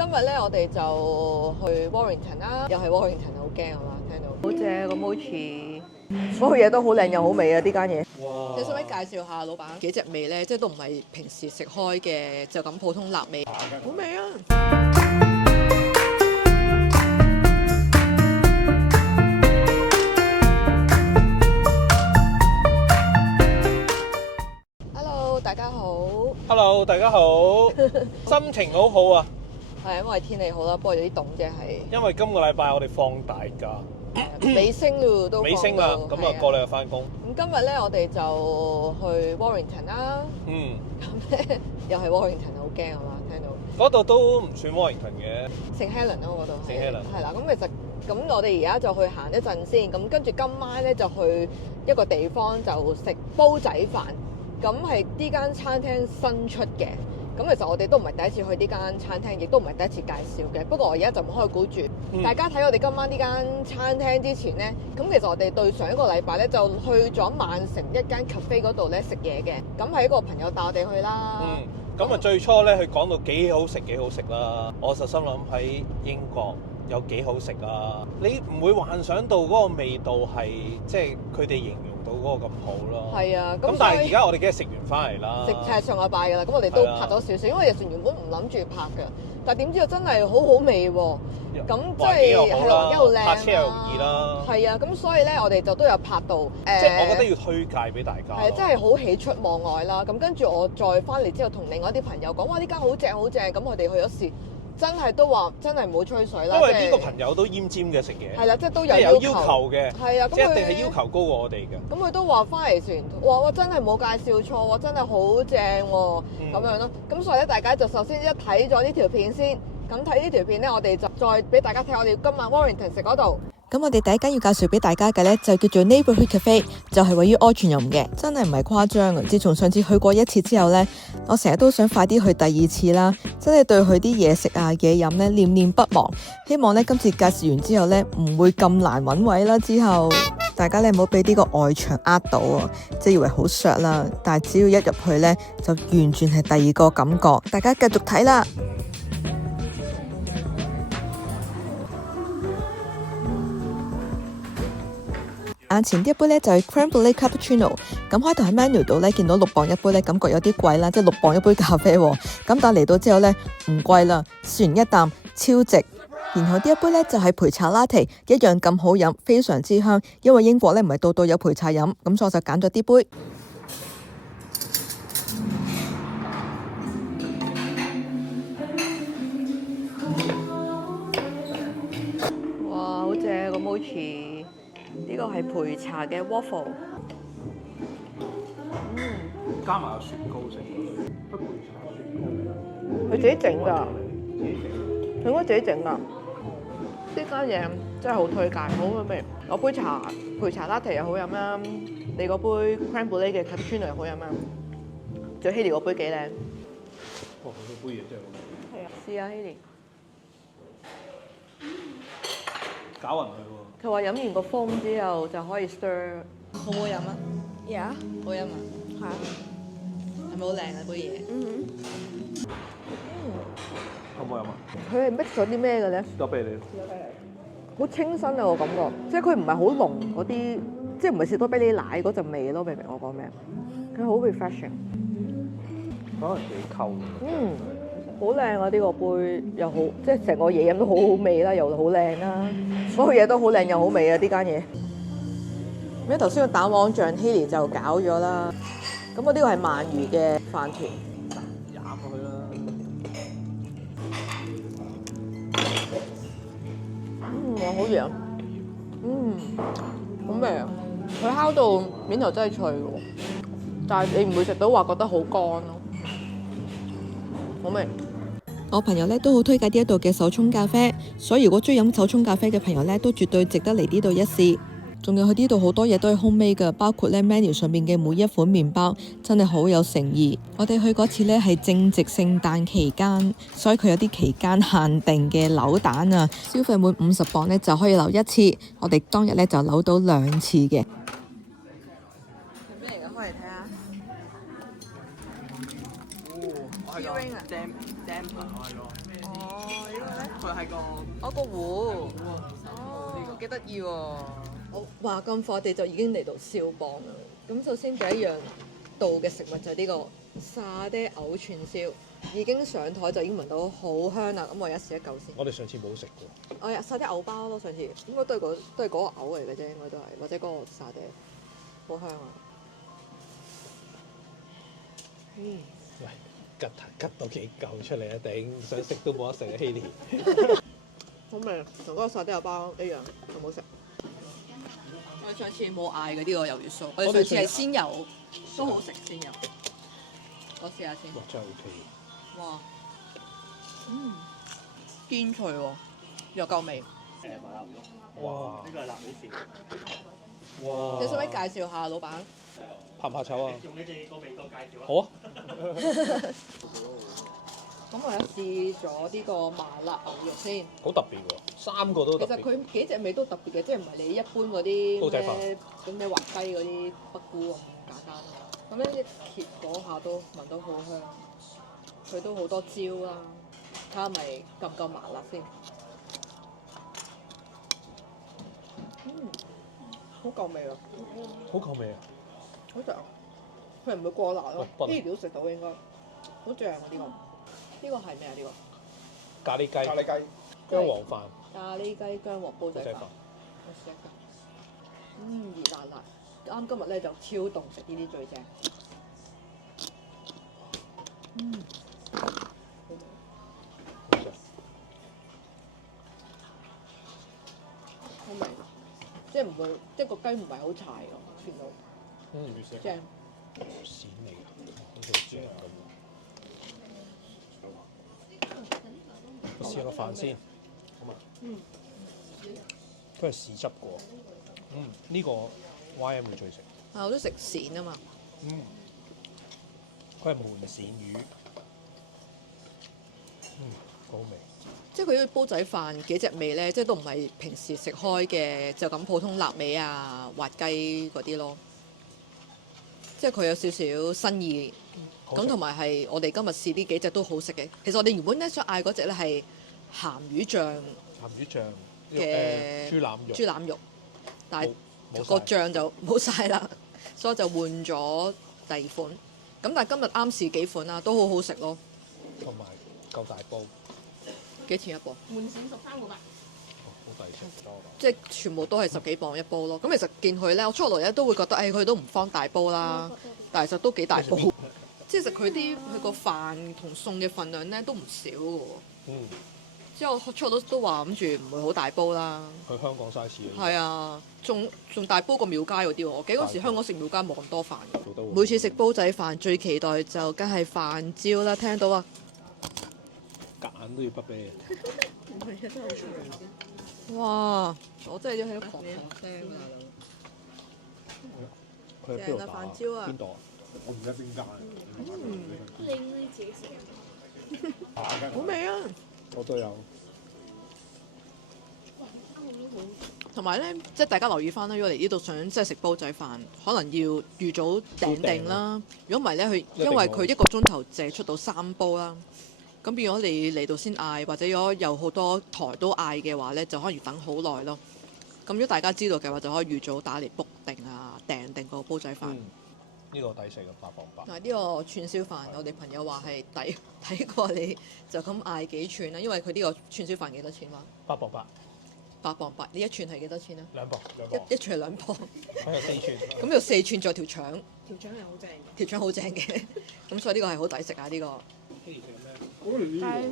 今日咧，我哋就去 Warrington 啦，又係 Warrington，好驚啊嘛！聽到好正個 mochi，所有嘢都好靚又好味啊！呢間嘢。哇！你使唔使介紹下老闆幾隻味咧？即係都唔係平時食開嘅，就咁普通辣味。好味啊！大家好 ，Hello， 大家好，心情好好啊！係因為天氣好啦，不過有啲凍啫，係。因為今個禮拜我哋放大假，尾聲咯，都尾聲啦，咁啊過兩日翻工。咁今日咧，我哋就去 Warrington 啦。咁咧又係 Warrington，好驚啊嘛！聽到嗰度都唔算 Warrington 嘅，聖 Helen 咯，嗰度。聖 Helen 係啦，咁其實咁我哋而家就去行一陣先，咁跟住今晚咧就去一個地方就食煲仔飯。咁係呢間餐廳新出嘅，咁其實我哋都唔係第一次去呢間餐廳，亦都唔係第一次介紹嘅。不過我而家就唔開估住，大家睇我哋今晚呢間餐廳之前咧，咁其實我哋對上一個禮拜咧就去咗曼城一間 cafe 嗰度咧食嘢嘅，咁係一個朋友帶我哋去啦。咁啊最初咧佢講到幾好食啦，我就心諗喺英國有幾好食啊！你唔會幻想到嗰個味道係即係佢哋形容到嗰個咁好咯。係啊，咁但係而家我哋梗係食完翻嚟啦。食係上個拜㗎啦，咁我哋都拍咗少少，因為日前原本唔諗住拍㗎，但係點知道真係好好味喎！咁即係係咯，又靚，泊車又容易啦。係啊，咁所以咧我哋就都有拍到即係我覺得要推介俾大家。係真係好喜出望外啦！咁跟住我再翻嚟之後，同另外啲朋友講：哇，呢間好正好正！咁我哋去咗試。真係都話真係唔好吹水啦，因為呢個朋友都奄尖嘅食嘢，係啦，即係都有要求嘅，係啊，即係一定係要求高過我哋嘅。咁佢都話翻嚟前，哇！真係冇介紹錯喎，真係好正喎，咁樣咯。咁所以咧，大家就首先一睇咗呢條片先，咁睇呢條片咧，我哋就再俾大家睇我哋今晚 Warrington 食嗰度。咁我哋第一間要介紹俾大家嘅呢，就叫做 Neighbourhood Cafe， 就係位於 Altrincham 嘅，真係唔係誇張啊！自從上次去過一次之後呢，我成日都想快啲去第二次啦，真係對佢啲嘢食啊嘢飲呢念念不忘。希望呢今次介紹完之後呢，唔會咁難揾位啦。之後大家呢唔好俾呢個外牆呃到啊，即係以為好削啦，但係只要一入去呢，就完全係第二個感覺。大家繼續睇啦。眼前啲一杯咧就係 crème brûlée cappuccino， 咁開頭喺 menu 度咧見到6磅一杯咧，感覺有啲貴啦，即係6磅一杯咖啡喎。咁但係嚟到之後咧唔貴啦，試完一啖超值。然後啲一杯咧就係焙茶 latte， 一樣咁好飲，非常之香。因為英國咧唔係度度有焙茶飲，咁所以我就揀咗啲杯。哇，好正個 mochi！呢個係焙茶嘅 waffle， 加埋個雪糕食，不焙茶雪糕。佢自己整㗎，佢應該自己整㗎。呢間嘢真係好推介，好好味。我杯茶焙茶 latte 又好飲啦，你嗰杯 crème brûlée嘅 cappuccino 又好飲啦。仲有 Hailey 嗰杯幾靚。哇！佢杯嘢真係好靚。係啊，試下 Hailey。搞暈佢喎。佢話飲完個風之後就可以 stir， 好唔好飲啊？好飲啊！係啊，係咪好靚啊杯嘢？好唔好飲啊？佢係 mix 咗啲咩嘅咧？士多啤梨。好清新啊！我感覺，即係佢唔係好濃嗰啲，即係唔係士多啤梨奶嗰陣味咯？明唔明我講咩？佢好 refreshing。可能幾溝。好靚啊！呢個杯又好，即係成個嘢飲都好好味啦，又好靚啦，所有嘢都好靚又好味啊！呢間嘢。咁頭先個蛋黃醬 Hailey 就搞咗啦，咁我呢個係鰻魚嘅飯團，飲過去啦。好樣，好味啊！佢烤到面頭真係脆喎，但係你唔會食到話覺得好乾咯，好味。我朋友咧都好推介呢一度嘅手沖咖啡，所以如果中意飲手沖咖啡嘅朋友咧，都絕對值得嚟呢度一試。仲有佢呢度好多嘢都係 homemade 嘅，包括咧 menu 上面嘅每一款麵包，真係好有誠意。我哋去嗰次咧係正值聖誕期間，所以佢有啲期間限定嘅扭蛋啊，消費滿50磅咧就可以扭一次。我哋當日咧就扭到2次嘅。係咩嚟㗎？開嚟睇下。哦，我係個 damper 開咗。哦，呢佢係個我個壺，哦，幾得意喎！好，話咁快，我哋就已經嚟到肖邦啦。咁首先第一樣到嘅食物就係呢個沙爹牛串燒，已經上台就已經聞到好香啦。咁我而家試一嚿先。我哋上次冇食過。我有沙爹牛包咯，上次應該都係嗰個牛嚟嘅啫，應該都係，或者嗰個沙爹，好香啊！嗯。喂，吉到幾嚿出嚟啊！頂，想食都冇得食啊！希蓮。好味，同嗰個沙爹牛包一樣，好唔好食？我哋上次冇嗌嘅呢個魷魚酥，我哋上次係鮮魷，都好食鮮魷。我試下先。哇！真係 OK 哇！堅脆喎，又夠味。哇！呢個係臘味豉。哇！你使唔使介紹下老闆？怕唔怕醜啊？用你哋個味道介紹啊！好啊！咁我而家試咗呢個麻辣牛肉先。好特別喎，3個都特別。其實佢幾隻味都特別嘅，即係唔係你一般嗰啲煲仔飯咩咁咩滑雞嗰啲北菇咁簡單咯。咁咧一揭嗰下都聞到好香，佢都好多椒啦，睇下咪夠唔夠麻辣先。好夠味啊！好夠味啊！好正，佢唔會過辣咯喂，呢條食到應該。好正啊！呢個係咩啊？呢個咖喱雞、咖喱雞。薑黃飯、咖喱雞薑黃煲仔飯。煲仔飯。我試一嚿。熱辣辣。啱今日咧就超凍，食呢啲最正。好味，即係唔會，即係個雞唔係好柴㗎，全到正。鱔嚟㗎，好似醬咁。我試下個飯先。好嘛？都係豉汁過。呢個 YM 會最食。啊，我都食鱔啊嘛。佢係門鱔魚。好味。即係佢啲煲仔飯幾隻味咧，即係都唔係平時食開嘅，就咁普通臘味啊、滑雞嗰啲咯。即係佢有少少新意，咁同埋係我哋今日試呢幾隻都好食嘅。其實我哋原本咧想嗌嗰隻咧係鹹魚醬嘅豬腩肉，豬腩肉，但係冇個醬就冇晒啦，所以就換咗第二款。咁但係今日啱試幾款啦，都好好食咯。同埋夠大煲，幾錢一煲？換閃13個8。好抵食咗。即係全部都係10幾磅一煲咯。咁其實見佢咧，我初來咧都會覺得，佢都唔放大煲啦，但係其實都幾大煲。即係食佢個飯同餸嘅份量咧都唔少嘅喎。即係我初來都話諗住唔會好大煲啦。去香港 size 嘅。係啊，仲大煲過廟街嗰啲喎。我記得嗰時香港食廟街冇咁多飯。每次食煲仔飯最期待就梗係飯焦啦，聽到啊！夾硬都要不俾你。哇！我真係要喺度狂聲啊！佢喺邊度打？飯焦啊邊度啊？我唔知邊間。你應該自己食。好味啊！我都有。同埋咧，即係大家留意翻啦，如果嚟呢度想即係食煲仔飯，可能要預早訂定啦。如果唔係咧，佢因為佢1個鐘頭淨係出到3煲啦，咁變咗你嚟到先嗌，或者如果有好多台都嗌嘅話咧，就可能要等好耐咯。咁如果大家知道嘅話，就可以預早打嚟 book 定啊，訂定個煲仔飯。呢個抵食嘅8磅8。嗱，呢個串燒飯，我哋朋友話係抵過你就咁嗌幾串啦，因為佢呢個串燒飯幾多錢話8磅8。8磅8，呢一串係幾多錢啊？ 2磅。一串係2磅。佢有4串。咁有4串，仲有條腸。條腸係好正嘅。條腸好正嘅，咁所以呢個係好抵食啊！呢個係。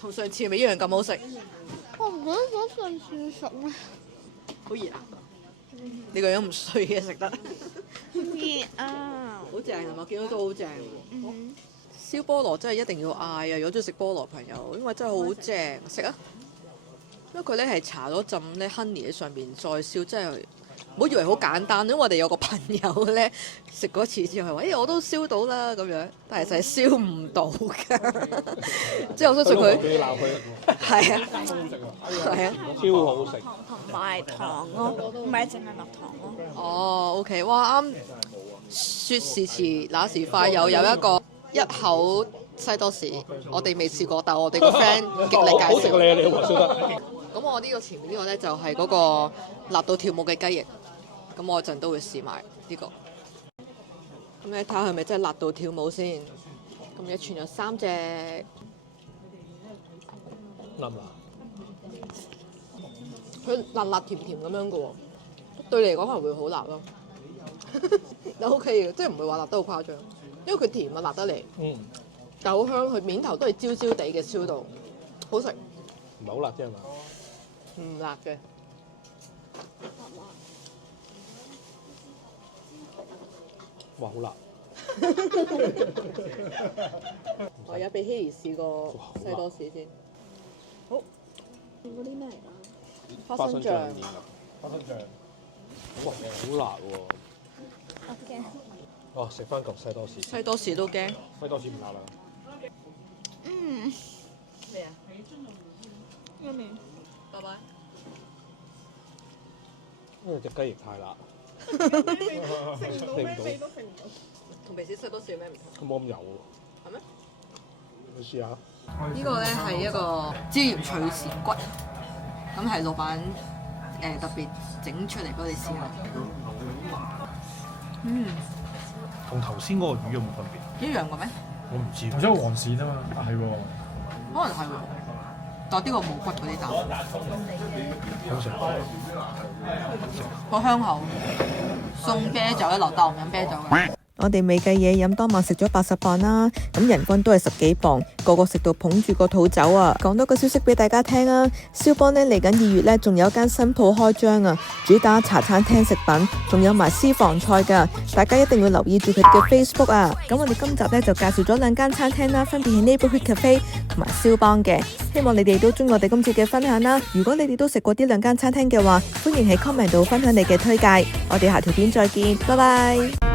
同上次咪一樣咁好食。我唔覺得嗰上次熟咩？好熱啊！你個樣唔衰嘅食得。熱啊！好正係嘛？見到都好正。嗯。燒菠蘿真係一定要嗌啊！如果中意食菠蘿朋友，因為真係好正，食啊！因為佢咧係搽咗浸咧 honey 喺上邊再燒，真係唔好以為好簡單。因為我哋有個朋友咧食過一次之後話：我都燒到啦咁樣，但係實係燒唔到㗎。即係我相信佢係啊，係啊，超好食。同埋糖咯，唔係淨係落糖咯。哦，OK，哇啱！説時遲那時快，又有一個一口西多士，我哋未試過，但係我哋個 friend 極力介紹。好食過你啊，你黃燒得。咁我呢個前面呢個咧就係嗰個辣到跳舞嘅雞翼，咁我陣都會試埋呢個。咁你睇下係咪真係辣到跳舞先？咁一串有3隻，辣唔辣？佢辣辣甜甜咁樣嘅喎，對你嚟講可能會好辣咯。但 OK 嘅，即係唔會話辣得好誇張，因為佢甜啊辣得嚟，但好香，佢面頭都係焦焦地嘅燒到，好食。唔係好辣啫係嘛？唔辣嘅。哇，好辣！我而家俾 Haley 試個西多士先。好，嗰啲咩嚟㗎？花生醬。花生醬。哇，好辣喎！我驚。哇，食翻嚿西多士。西多士都驚。西多士唔辣啦。咩啊？一面。拜拜。因為隻雞翼太辣，食唔到咩味都食唔到。同平時西多士有咩唔同？佢冇咁油喎。係咩？你試下。呢個咧係一個椒鹽脆扇骨，咁係老闆特別整出嚟俾你試下。同頭先嗰個魚有冇分別？一樣嘅咩？我唔知。頭先個黃鱔啊嘛，係喎。可能係喎，但係呢個冇骨嗰啲蛋，好食。好香口。送啤酒一流，但我唔飲啤酒嘅。我哋未計嘢飲，當晚食咗80磅啦，咁人均都係10幾磅，個個食到捧住個肚走啊！講多個消息俾大家聽啊，蕭邦呢嚟緊2月呢，仲有間新鋪開張啊，主打茶餐廳食品，仲有埋私房菜噶，大家一定要留意住佢嘅 Facebook 啊！咁我哋今集呢，就介紹咗2間餐廳啦，分別係 Neighborhood Cafe 同埋蕭邦嘅，希望你哋都中意我哋今次嘅分享啦。如果你哋都食過呢2間餐廳嘅話，歡迎喺 comment 度分享你嘅推介。我哋下條片再見，拜拜。